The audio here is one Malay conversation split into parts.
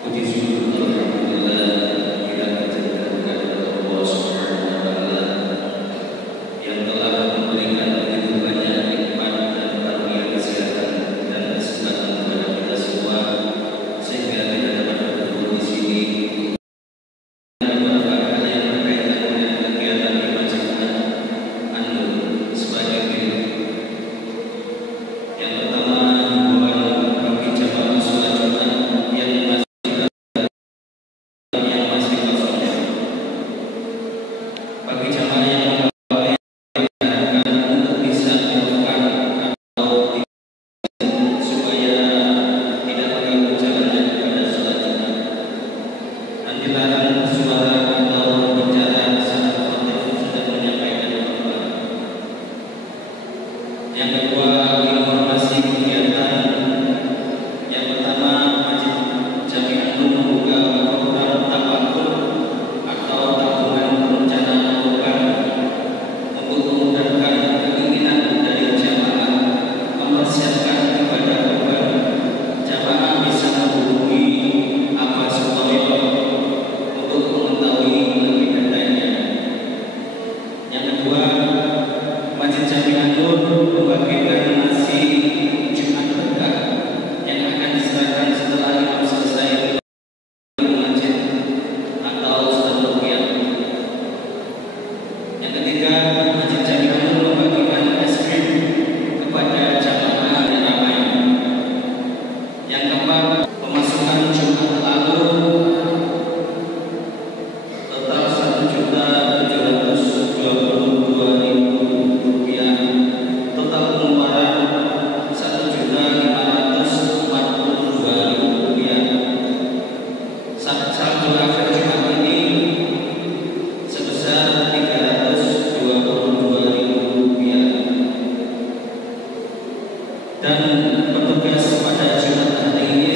Puji syukur alhamdulillah kita panjatkan kepada Allah Subhanahu wa taala yang telah memberikan begitu banyak nikmat dan karunia kesehatan dan kesempatan kepada kita semua sehingga kita dapat berkumpul di sini. Beberapa hal yang berkaitan dengan kegiatan di Masjid An-Nur sebagai berikut. Yang pertama, himbauan bagi jamaah sholat Jumat yang masih kosong. Bagi jamaah yang mengawali diharapkan untuk bisa melakukan atau supaya tidak mengganggu jalannya pada sholat Jumat. Dan dilarang bersuara atau berbicara saat khotib sudah menyampaikan khutbah. Yang kedua, informasi kegiatan. Yang pertama, Masjid Jami An-Nur membuka program tabakur atau tabungan perencanaan korban untuk memudahkan keinginan dari jamaah mempersiapkan ibadah korban. Jamaah bisa menghubungi Abbas Sutoyo untuk mengetahui lebih detailnya. Yang kedua, Masjid Jami An-Nur membagikan nasi Jumat berkah yang akan diserahkan setelah imam selesai di masjid atau setelah ruqyah. Yang ketiga, Masjid Jami An-Nur membagikan es krim kepada jamaah yang ramai. Yang keempat, pemasukan Jumat lalu total Rp1.722.000, total pengeluaran Rp1.542.000. Saldo akhir Jumat ini sebesar Rp322.000. Dan petugas pada Jumat hari ini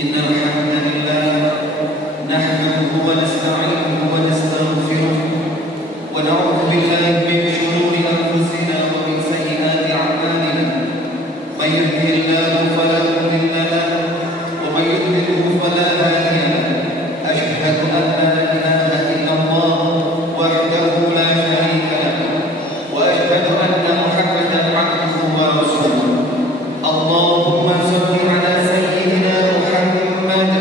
إن الحمد لله نحمده ونستعينه ونستغفره ونعوذ بالله من شرور أنفسنا ومن سيئات أعمالنا من يهده الله فلا مضل له ومن يضلله فلا هادي له أشهد أن لا إله إلا الله وحده لا شريك له وأشهد أن محمدا عبده ورسوله اللهم صل على سيدنا محمد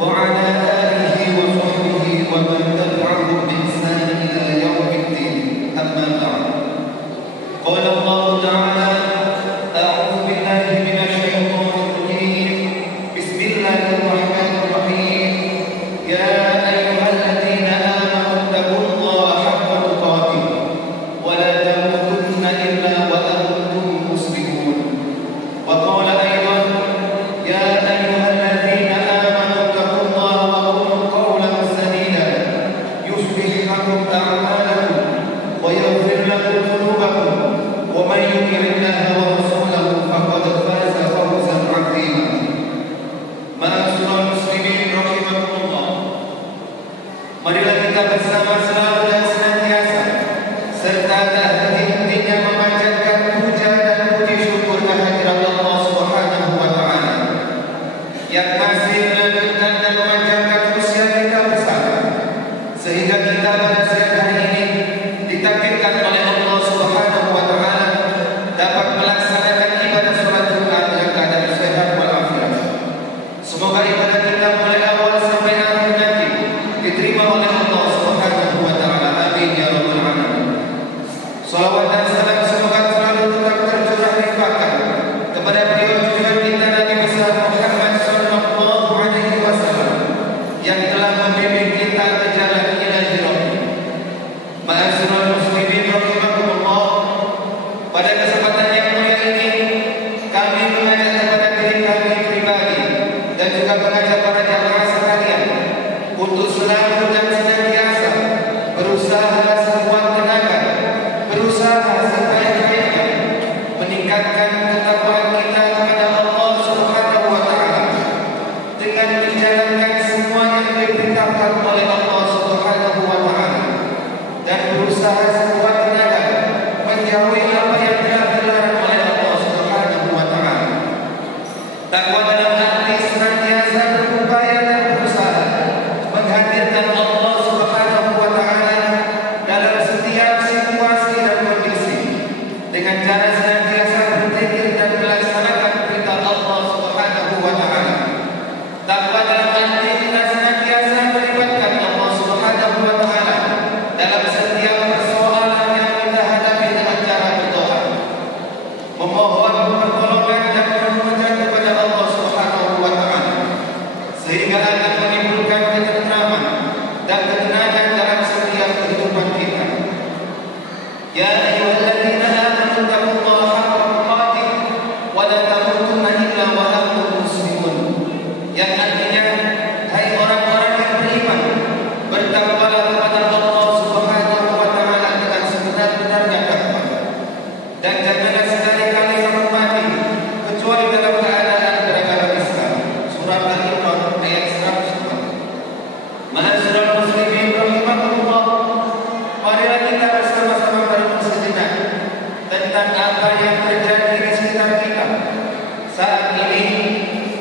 وعلى آله وصحبه ومن تبعهم بإحسان إلى يوم الدين أما بعد قال الله تعالى أعوذ بالله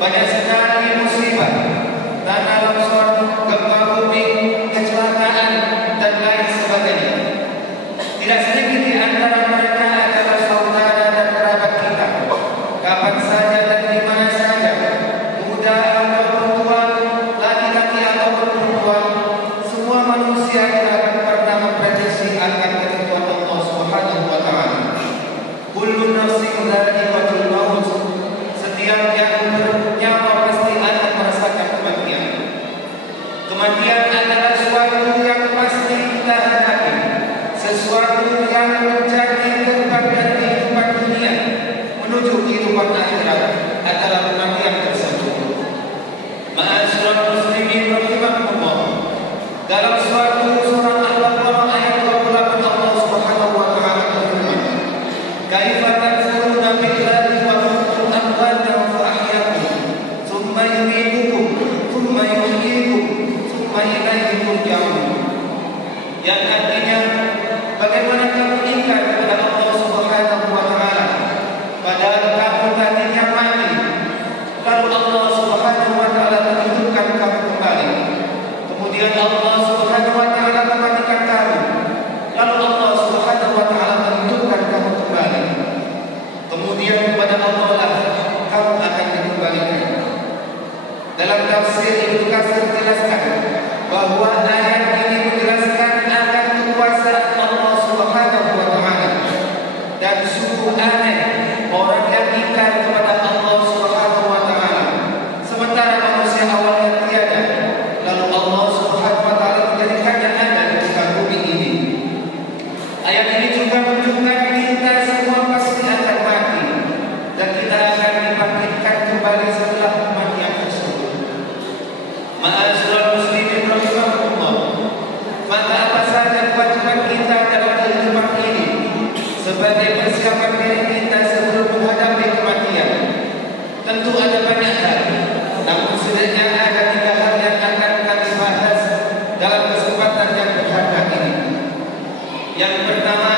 banyak sekali musibah, tanah longsor, gempa bumi, kecelakaan, dan lain sebagainya. Tidak sedikit di antara mereka adalah saudara dan kerabat kita. Kapan saja dan di mana saja, muda ataupun tua, laki-laki ataupun perempuan, semua manusia tidak akan pernah memprediksi akan ketentuan Allah Subhanahu wa taala. Kullu nafsin dha'iqatul maut. Setiap yang bernyawa pasti akan merasakan kematian. Kematian adalah suatu yang pasti kita hadapi, sesuatu yang menjadi tempat dari kehidupan dunia menuju kehidupan akhirat adalah kematian tersebut. Ma'asyiral muslimin rahimakumullah. Dalam suatu surah Al-Baqarah ayat 28 Allah Subhanahu wa taala berfirman, "Kaifa takfuruna billahi wa kuntum amwatan fa ahyaakum, tsumma yumeetukum, tsumma yuhyikum, tsumma ilaihi turja'un." Yang artinya, bagaimana kamu ingkar kepada Allah Subhanahu wa taala padahal kamu tadinya mati, lalu Allah Subhanahu wa taala menghidupkan kamu kembali. Kemudian Allah Subhanahu wa taala mematikan kamu, lalu Allah Subhanahu wa taala menghidupkan kamu kembali. Kemudian kepada Allah lah kamu akan dikembalikan. Dalam tafsir Ibnu Katsir jelaskan bahwa ayat ini menjelaskan akan kekuasaan Allah Subhanahu wa taala. Dan sungguh aneh orang yang ingkar kepada Allah Subhanahu wa taala sementara manusia awalnya tiada, lalu Allah Subhanahu wa taala menjadikannya ada di muka bumi ini. Ayat ini juga menunjukkan kita semua pasti akan mati dan kita akan dibangkitkan kembali setelah kematian tersebut. Ma'asyiral muslimin rahimakumullah. Maka apa saja kewajiban kita dalam kehidupan ini sebagai persiapan diri kita sebelum menghadapi kematian? Tentu ada banyak hal, namun setidaknya ada 3 hal yang akan kami bahas dalam kesempatan yang berharga ini. Yang pertama,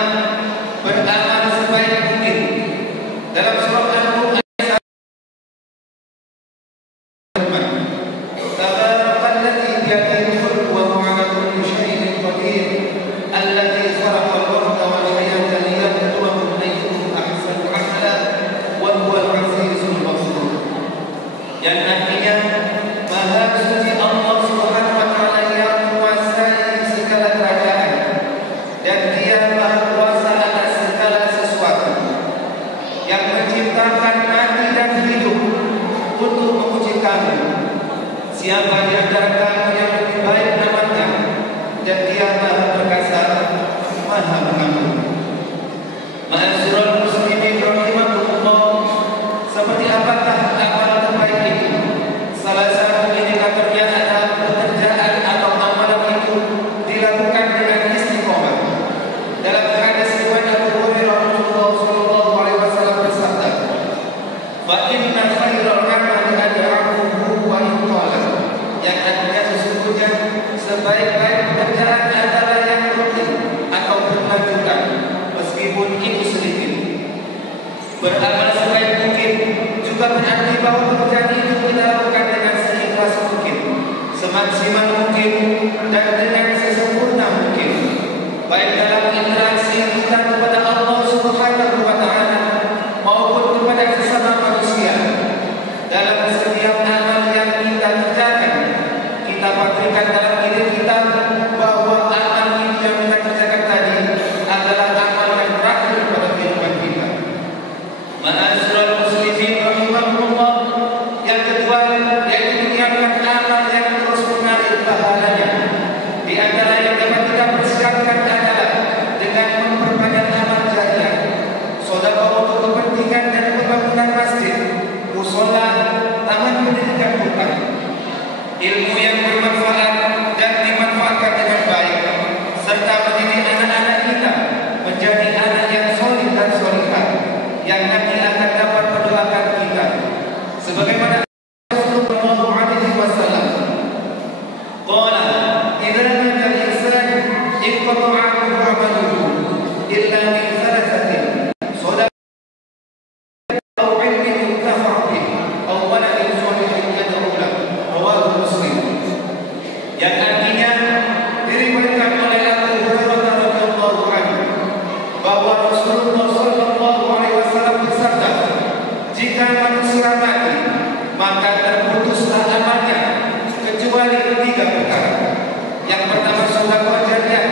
beramal sebaik mungkin. Dalam surah Al-Mulk ayat 1, Tabarakalladzī biyadihil mulku wa huwa 'alā kulli syai'in qadir, alladzī khalaqal mauta wal hayata liyabluwakum ayyukum ahsanu 'amalan wa huwal 'azīzul ghafūr. Yang artinya, Maha Suci Allah Subhanahu wa taala yang menguasai segala kerajaan dan Dia Maha Kuasa atas segala sesuatu, yang menciptakan mati dan hidup untuk menguji kamu. Siapa di antara kamu yang lebih baik amalnya, dan Dia Maha Perkasa, Maha Pengampun. Ma'asyiral muslimin rahimakumullah. Seperti apakah amal terbaik itu? Salah satu indikatornya adalah pekerjaan atau amalan itu dilakukan dengan istiqomah. Dalam hadis riwayat Abu Hurairah, Rasulullah sallallahu alaihi wasallam bersabda, "Fa inna khairal 'amali ad'afuhu wa in qala." Yang artinya sesungguhnya sebaik-baik pekerjaan adalah yang rutin atau berlanjutan meskipun itu sedikit. Beramal sebaik mungkin juga berarti bahwa pekerjaan itu kita lakukan dengan seikhlas mungkin, semaksimal mungkin, dan dengan sesempurna mungkin, baik dalam interaksi kita kepada Allah Subhanahu wa taala maupun kepada sesama manusia. Dalam setiap amal yang kita kerjakan, kita pastikan dalam diri kita bahwa amal itu yang kita kerjakan tadi adalah amal yang terakhir pada kehidupan kita. Ma'asyiral muslimin rahimakumullah. Yang kedua, yaitu menyiapkan amal yang terus mengalir pahalanya. Di antara yang dapat kita persiapkan adalah dengan memperbanyak amal jariah, sedekah untuk kepentingan dan pembangunan masjid, mushola, taman pendidikan Quran, ilmu yang bermanfaat dan dimanfaatkan dengan baik, serta mendidik anak-anak kita menjadi anak yang solih dan solihah yang nanti akan dapat mendoakan kita. Sebagaimana Rasulullah sallallahu alaihi wasallam qala, "Idza mata al-insan inqata'a 'amaluhu illa min thalathatin, sadaqatin aw 'ilmin yuntafa' bihi aw waladin maka terputuslah amalnya kecuali 3 perkara. Yang pertama sedekah jariyah,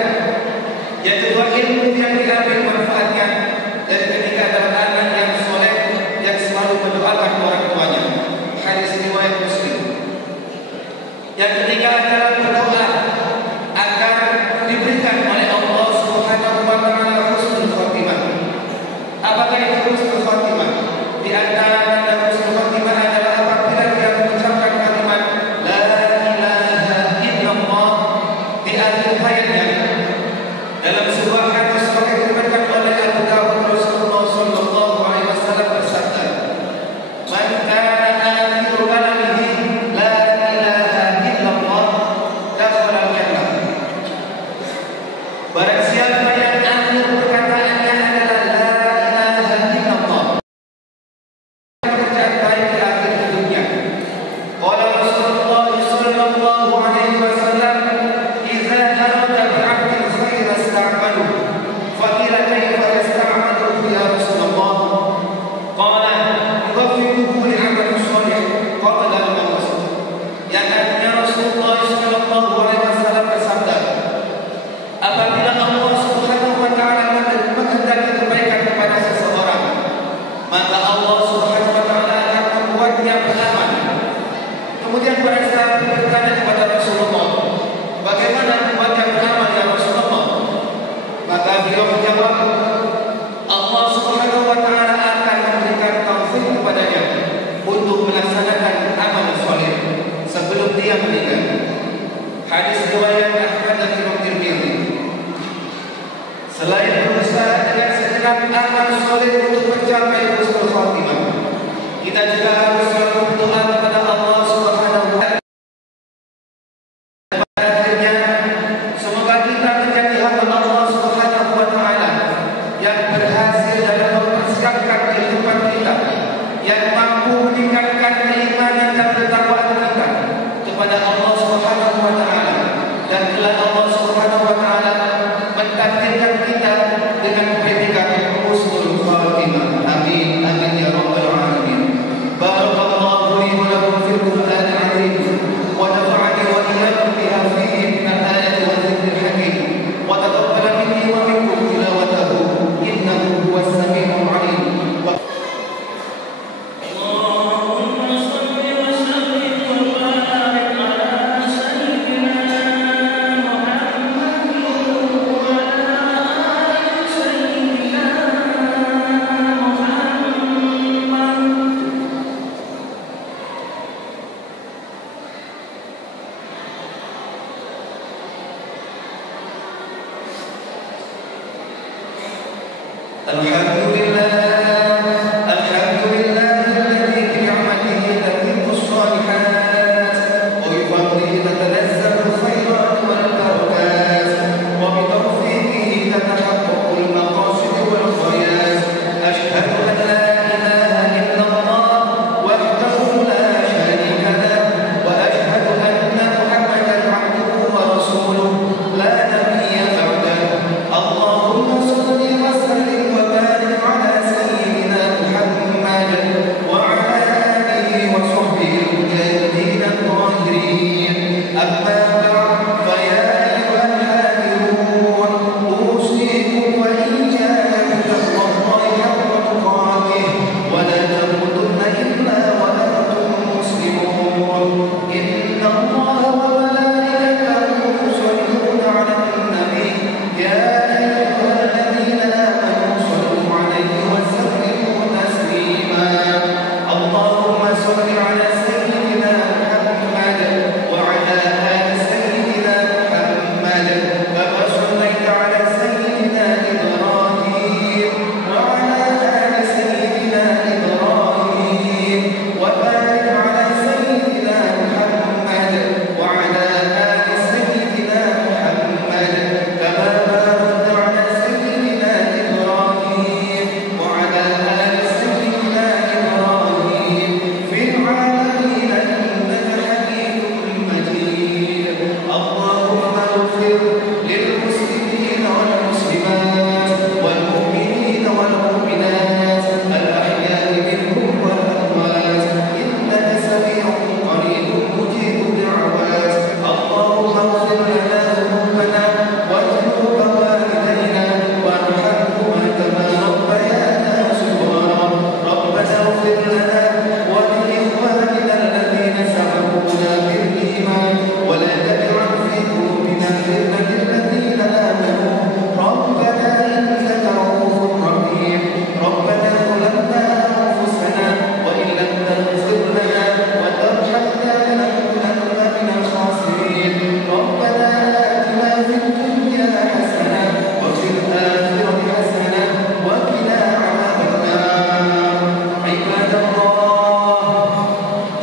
yang kedua ilmu yang diambil manfaatnya, dan ketiga adalah anak yang soleh yang selalu mendoakan orang tuanya. Hadis riwayat Muslim. Yang ketiga adalah berdoa agar diberikan oleh Allah Subhanahu wa taala husnul khatimah. Apakah itu husnul khatimah? Di antara tanda husnul khatimah adalah apabila dia mengucapkan kalimat la ilaha illallah di akhir hayatnya. Dalam sebuah hadis sahih diriwayatkan oleh Abu Dawud, Rasulullah sallallahu alaihi wasallam bersabda, "Man kana akhiru kalamihi la ilaha illallah dakhala al-jannah." Barang siapa yang akhir perkataannya adalah la ilaha illallah, pekerjaan baik di akhir hidupnya. Qala Rasulullah sallallahu alaihi wasallam, "Idza arada bi'abdin khairan ista'malu." Faqila kaifa yasta'malu ya Rasulullah? Qala yuwaffiquhu li'amal shalih. Qala la maksud. Yang artinya Rasulullah sallallahu alaihi wasallam bersabda, apabila Allah Subhanahu wa taala menghendaki kebaikan kepada seseorang, maka Allah Subhanahu wa taala akan membuatnya beramal. Kemudian pada saat bertanya kepada Rasulullah, bagaimana membuatnya beramal ya Rasulullah? Maka beliau menjawab, Allah Subhanahu wa taala akan memberikan taufik kepadanya untuk melaksanakan amal saleh sebelum dia meninggal. Hadis riwayat Ahmad dan Imam Tirmidzi. Selain berusaha dengan segenap amal saleh untuk mencapai husnul khatimah, kita juga harus selalu berdoa kepada Allah Subhanahu wa taala. Pada akhirnya, semoga kita menjadi hamba Allah Subhanahu wa taala yang berhasil dalam mempersiapkan kehidupan kita, yang mampu meningkatkan keimanan dan ketakwaan kita kepada Allah Subhanahu wa taala, dan kelak Allah Subhanahu wa taala mentakdirkan kita dengan predikat husnul khatimah. Amin amin ya rabbal alamin. Barakallahu li wa lakum fil Qur'anil azim wa nafa'ani wa iyyakum biha fihi min al-ayati wa dhikril hakim wa taqabbal minni wa minkum tilawatahu innahu huwas samiul alim. Allahumma salli wa sallim wa barik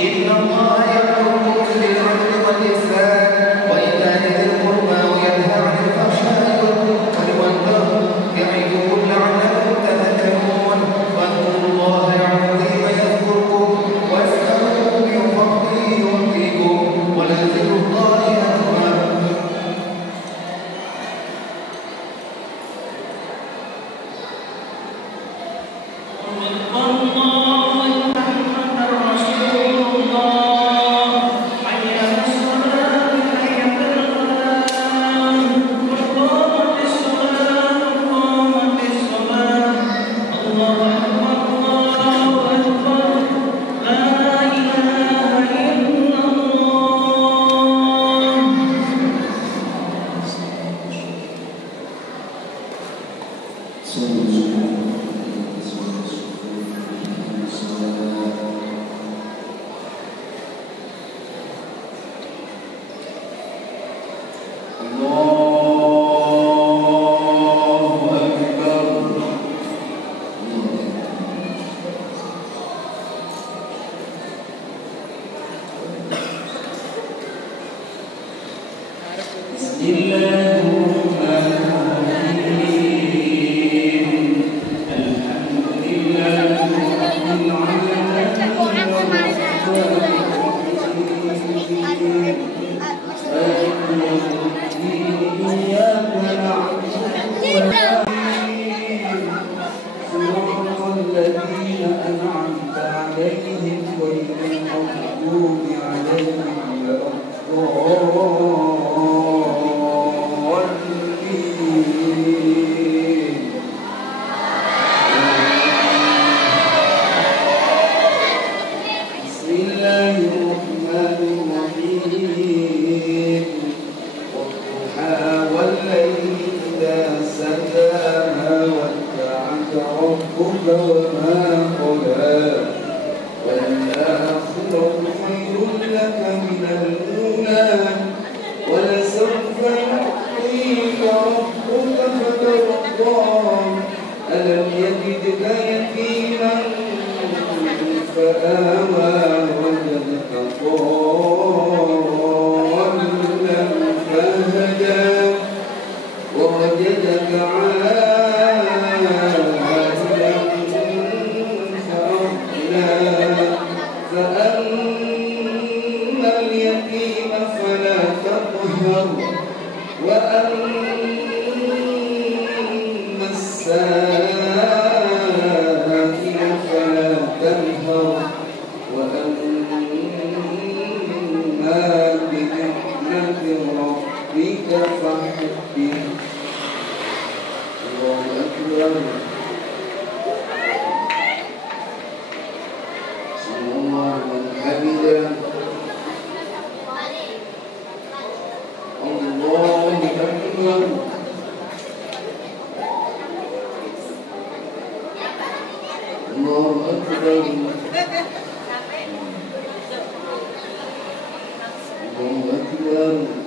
إن الله يأمركم بالعدل والإحسان وإيتاء ذي القربى وينهى عن الفحشاء والمنكر والبغي يعظكم لعلكم تذكرون واذكروا الله العظيم يذكركم واسألوه من فضله يؤتكم ولذكر الله أكبر.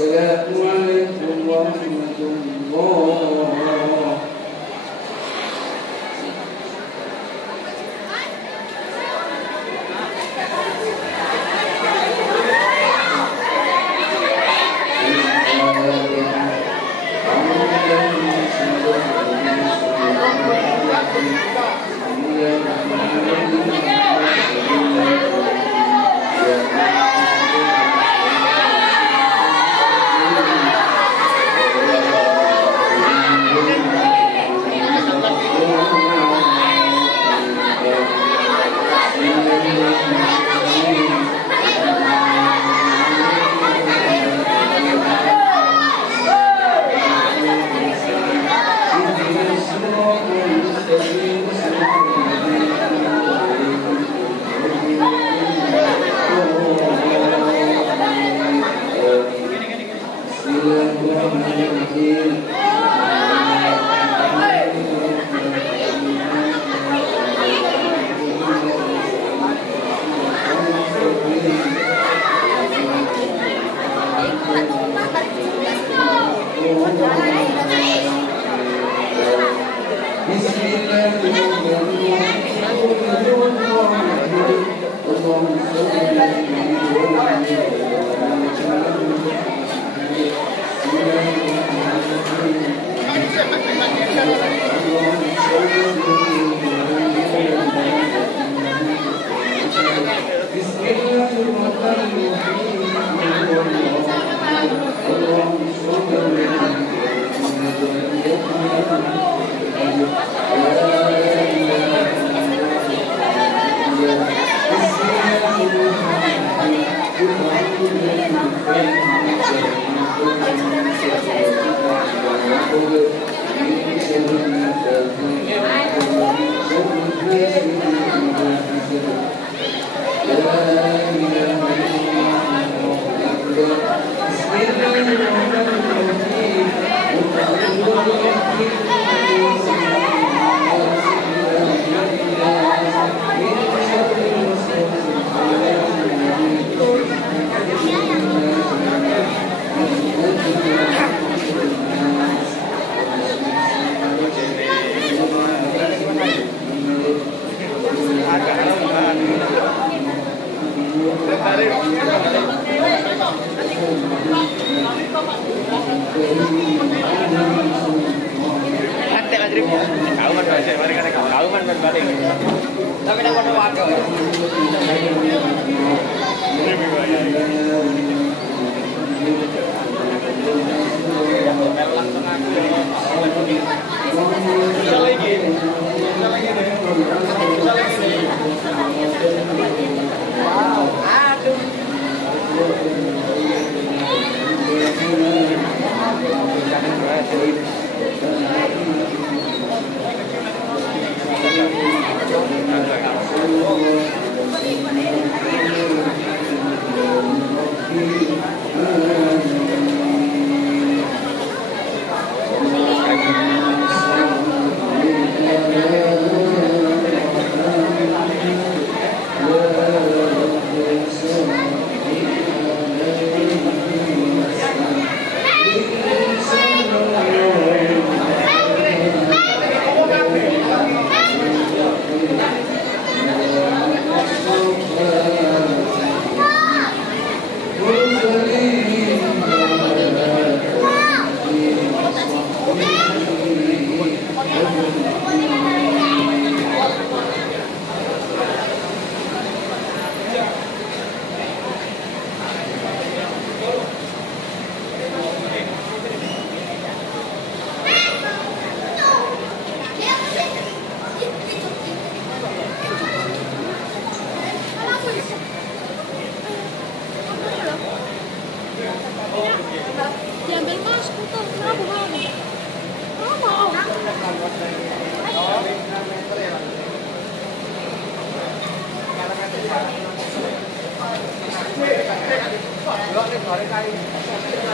Assalamualaikum warahmatullahi. Mereka ini.